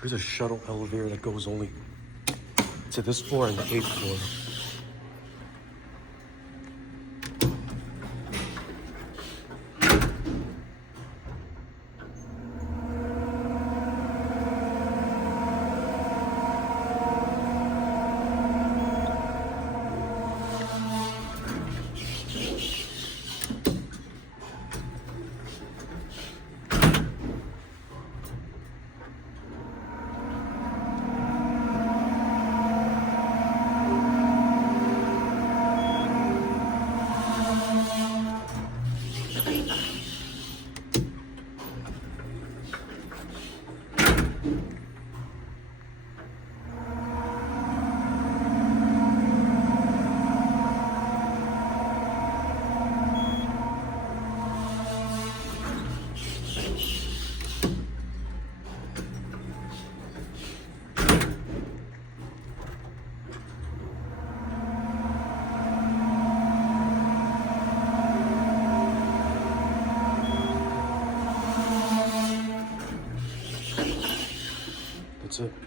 There's a shuttle elevator that goes only to this floor and the 8th floor. That's it.